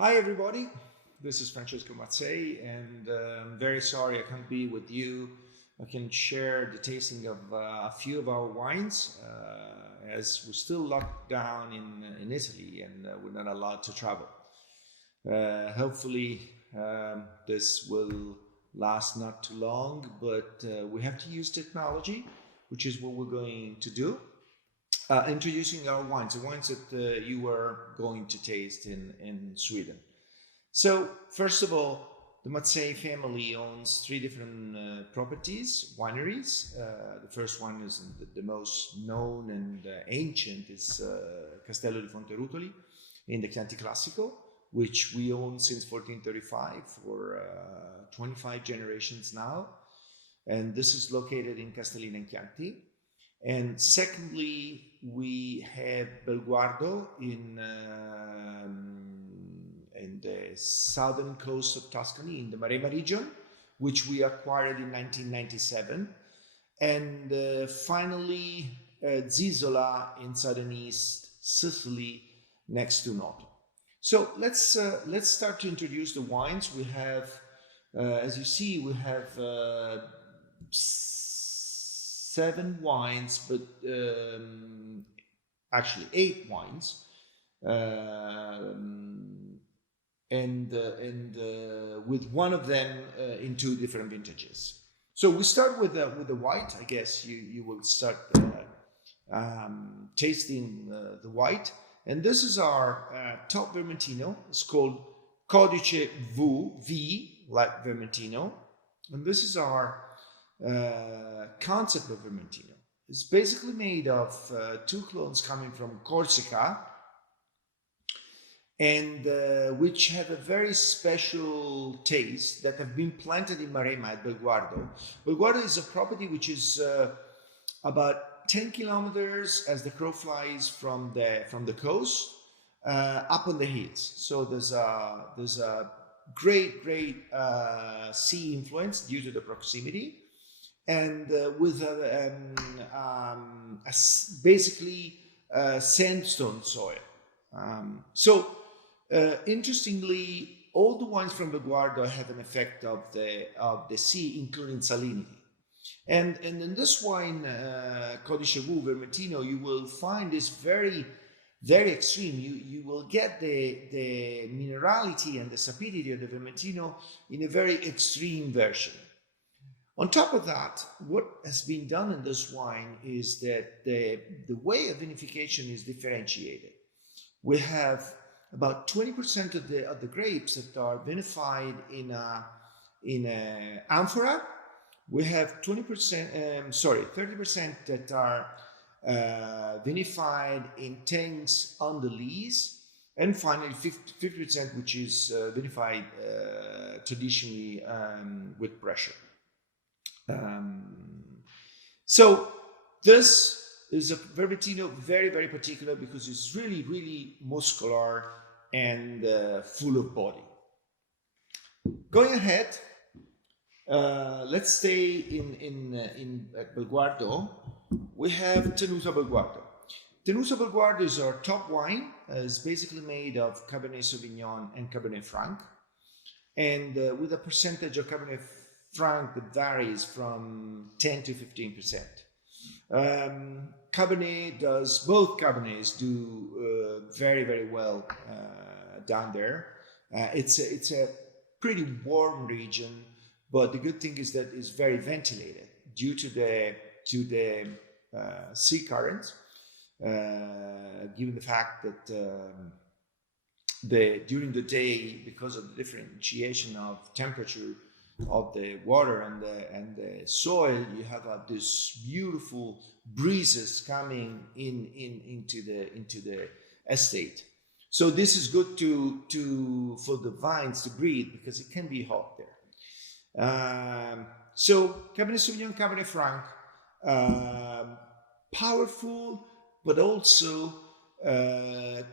Hi everybody, this is Fransesco Mazzei, and I'm very sorry I can't be with you. I can share the tasting of a few of our wines as we're still locked down in Italy and we're not allowed to travel. Hopefully this will last not too long, but we have to use technology, which is what we're going to do. Introducing our wines, the wines that you are going to taste in Sweden. So, first of all, the Mazzei family owns three different properties, wineries. The first one is the most known and ancient is Castello di Fonterutoli in the Chianti Classico, which we own since 1435 for 25 generations now. And this is located in Castellina in Chianti. And secondly, we have Belguardo in the southern coast of Tuscany, in the Maremma region, which we acquired in 1997. And finally, Zisola in southern east Sicily, next to Noto. So let's start to introduce the wines. We have, as you see, we have 7 wines, but actually 8 wines, and with one of them in 2 different vintages. So we start with the white. I guess you will start tasting the white, and this is our top Vermentino. It's called Codice V, like Vermentino, and this is our concept of Vermentino. It's basically made of 2 clones coming from Corsica, and which have a very special taste that have been planted in Maremma at Belguardo. Belguardo is a property which is about 10 kilometers as the crow flies from the coast up on the hills. So there's a great sea influence due to the proximity. And with basically sandstone soil. Interestingly, all the wines from Belguardo have an effect of the sea, including salinity. And in this wine, Codice V Vermentino, you will find this very extreme. You will get the minerality and the sapidity of the Vermentino in a very extreme version. On top of that, what has been done in this wine is that the way of vinification is differentiated. We have about 20% of the grapes that are vinified in a amphora. We have 30% that are vinified in tanks on the lees, and finally 50% which is vinified traditionally with pressure. So this is a Vermentino very particular because it's really muscular and full of body. Going ahead, let's stay in Belguardo. We have Tenuta Belguardo. Tenuta Belguardo is our top wine. It's basically made of Cabernet Sauvignon and Cabernet Franc, and with a percentage of Cabernet Franc that varies from 10 to 15%. Both Cabernets do very well down there. It's a pretty warm region, but the good thing is that it's very ventilated due to the sea currents. Given the fact that during the day, because of the differentiation of temperature of the water and the soil, you have this beautiful breezes coming into the estate. So this is good for the vines to breathe because it can be hot there. So Cabernet Sauvignon, Cabernet Franc, powerful, but also a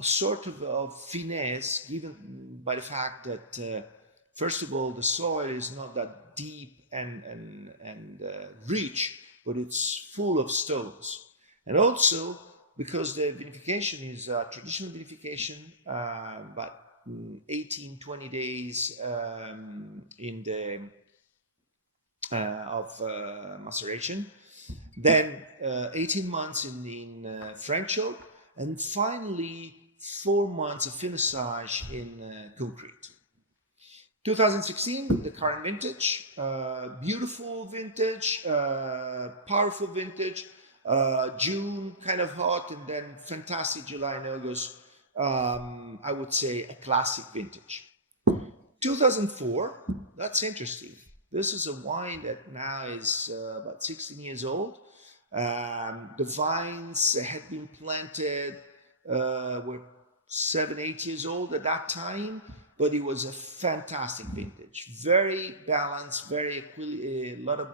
sort of finesse given by the fact that first of all, the soil is not that deep and rich, but it's full of stones. And also because the vinification is a traditional vinification, but 18, 20 days in the of maceration, then 18 months in French oak, and finally 4 months of finissage in concrete. 2016, the current vintage, beautiful vintage, powerful vintage, June kind of hot, and then fantastic July and August. I would say a classic vintage. 2004, that's interesting. This is a wine that now is about 16 years old. The vines had been planted, were 7, 8 years old at that time, but it was a fantastic vintage. Very balanced, a lot of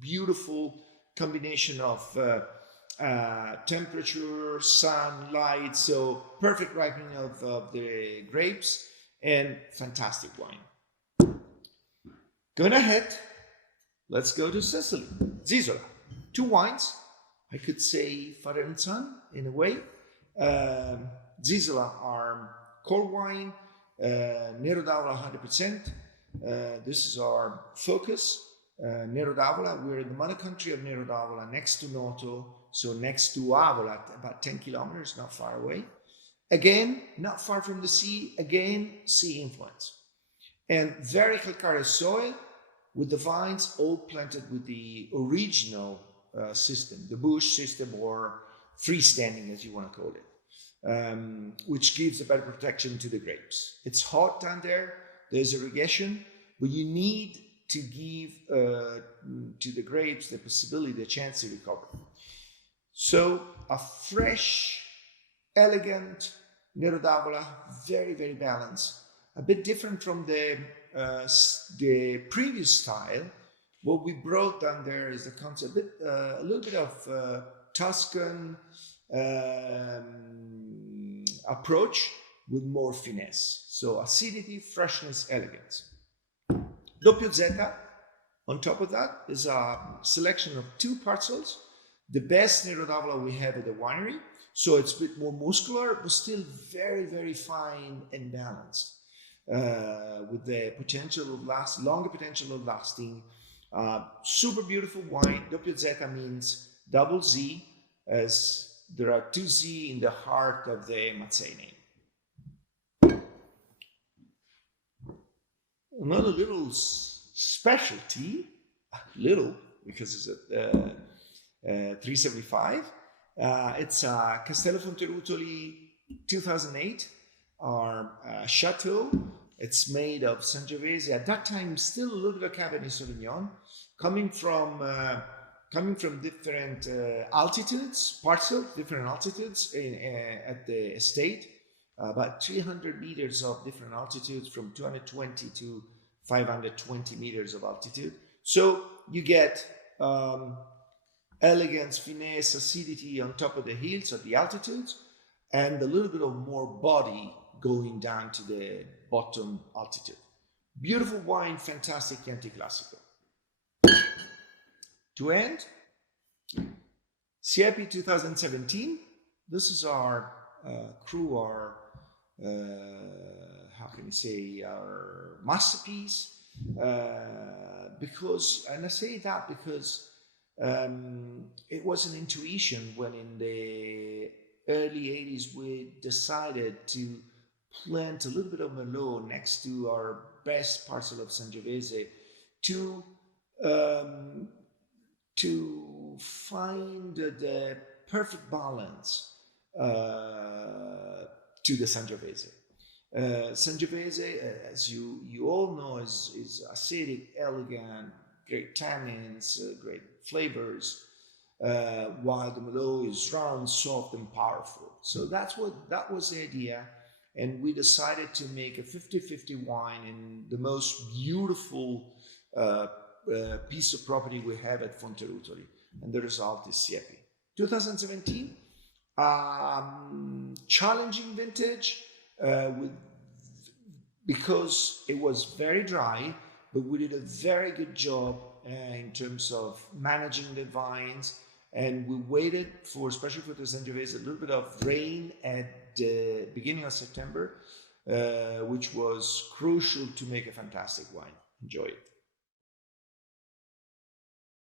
beautiful combination of temperature, sun, light, so perfect ripening of the grapes, and fantastic wine. Going ahead, let's go to Sicily, Zisola. 2 wines, I could say father and son in a way. Zisola are core wine, Nero d'Avola 100%. This is our focus. Nero d'Avola, we're in the mother country of Nero d'Avola, next to Noto, so next to Avola, about 10 kilometers, not far away. Again, not far from the sea, again, sea influence. And very calcareous soil, with the vines all planted with the original system, the bush system, or freestanding as you want to call it, which gives a better protection to the grapes. It's hot down there, there's irrigation, but you need to give to the grapes the possibility, the chance to recover. So a fresh, elegant Nero d'Avola, very, very balanced, a bit different from the previous style. What we brought down there is the concept, a little bit of Tuscan approach with more finesse. So acidity, freshness, elegance. Doppiozeta, on top of that, is a selection of 2 parcels. The best Nero d'Avola we have at the winery. So it's a bit more muscular, but still very, very fine and balanced. With the potential of longer potential of lasting. Super beautiful wine. Doppiozeta means double Z, as there are 2 Z in the heart of the Mazzei name. Another little specialty, little because it's at 375. It's Castello Fonterutoli 2008, our chateau. It's made of Sangiovese, at that time still a little bit of Cabernet Sauvignon, coming from different altitudes, different altitudes at the estate, about 300 meters of different altitudes, from 220 to 520 meters of altitude. So you get elegance, finesse, acidity on top of the hills at the altitudes, and a little bit of more body going down to the bottom altitude. Beautiful wine, fantastic Chianti Classico. To end, Siepi 2017. This is our crew, our how can you say, our masterpiece. Because, and I say that because it was an intuition when in the early 80s we decided to plant a little bit of Merlot next to our best parcel of Sangiovese to find the perfect balance to the Sangiovese. Sangiovese, as you all know, is acidic, elegant, great tannins, great flavors, while the Merlot is round, soft, and powerful. So that was the idea, and we decided to make a 50-50 wine in the most beautiful piece of property we have at Fonterutoli, and the result is Siepi. 2017, challenging vintage, because it was very dry, but we did a very good job in terms of managing the vines, and we waited for, especially for the Sangiovese, a little bit of rain at the beginning of September, which was crucial to make a fantastic wine. Enjoy it.